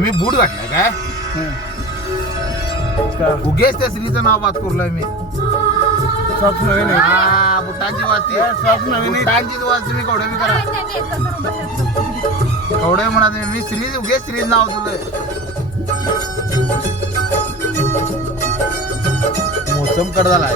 तुम्ही बूट घातलाय काय उगेच त्या स्त्रीचं नाव बात करलोय मी सॉक्स नवीन आहे हा बुटांची वाजती सॉक्स नवीन आहे बुटांचीच वाजती मी कवडे मी करा कवडे म्हणा तुम्ही मी श्री उगेच श्री नाव तुला मोसम कड झाला